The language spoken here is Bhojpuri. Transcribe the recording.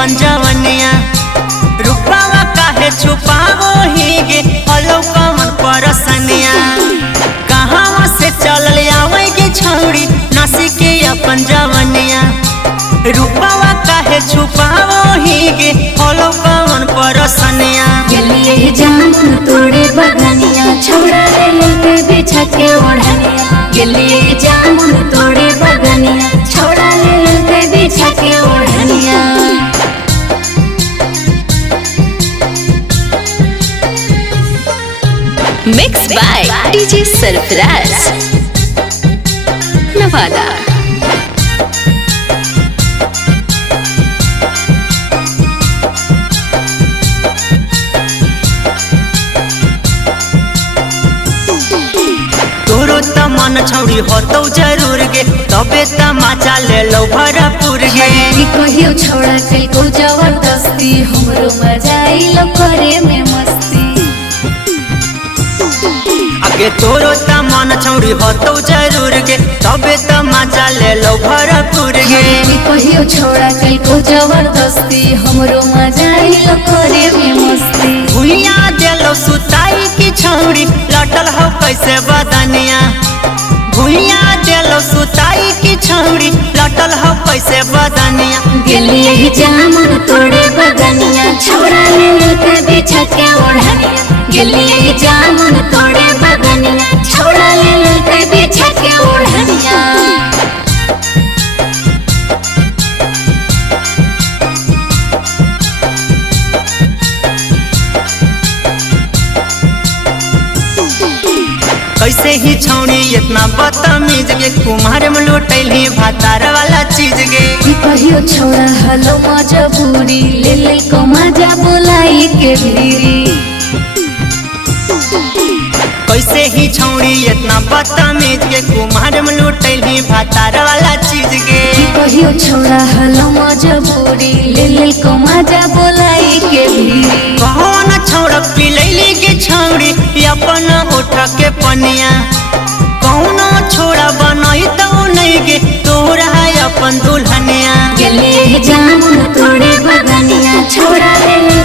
अपन जवनिया। रुपवा काहे छुपावो ही गे हलो कमन परसनिया। कहाँ से चल आवेगी छौड़ी नसी के अपन जवनिया। रुपवा काहे छुपावो ही गे हलो कमन परसनिया। गलिए जामुन तोड़े बगनिया छोड़ा ले लेके बिछा के ओढ़निया। गलिए जामुन तोड़े बगनिया छोड़ा ले लेके बिछा के ओढ़निया। Mixed by DJ Sarfaraz, Nevada। तोरो त मन छौड़ी होतौ जरूर गे तबे त मजा ले लो भरपूर गे। कहियो छोड़ा कल को जबरदस्ती हमरो मजा आइलो करे में मस्ती। आगे तोरो त मन छौड़ी होतौ जरूर गे तबे त मजा ले लो भरपूर गे। कहियो छोड़ा कल को जबरदस्ती हमरो मजा आइलो करे में मस्ती। भुइया देलो सुताई की छौड़ी लटल हो कैसे बदनिया। भुइया देलो सुताई की छौड़ी लटल हो कैसे बदनिया। गलिए जामुन तोड़े बगनिया छोड़ा ले लेके बिछा के ओढ़निया। गलिए जामुन तोड़े बगनिया छोड़ा ले लेके बिछा के ओढ़निया। कैसे ही छौड़ी इतना बदतमीज गे कुमार में लुटैली भातार वाला चीज गे। कहियो छोड़ा हलो मजबूरी ले ले को मजा बोलाई के भीरी। कैसे ही छौड़ी इतना बदतमीज गे कुमार में लुटैली भातार वाला चीज गे। कहियो छोड़ा हलो मजबूरी ले ले को मजा बोलाई के भीरी। कौन छौड़ पिलैली गे छौड़ी अपन उठ के पनिया। कौन छोड़ा बनाई तो नहीं गे तोरा अपन दुल्हनिया। गलिए जामुन तोड़े बगनिया छोड़ा ले ले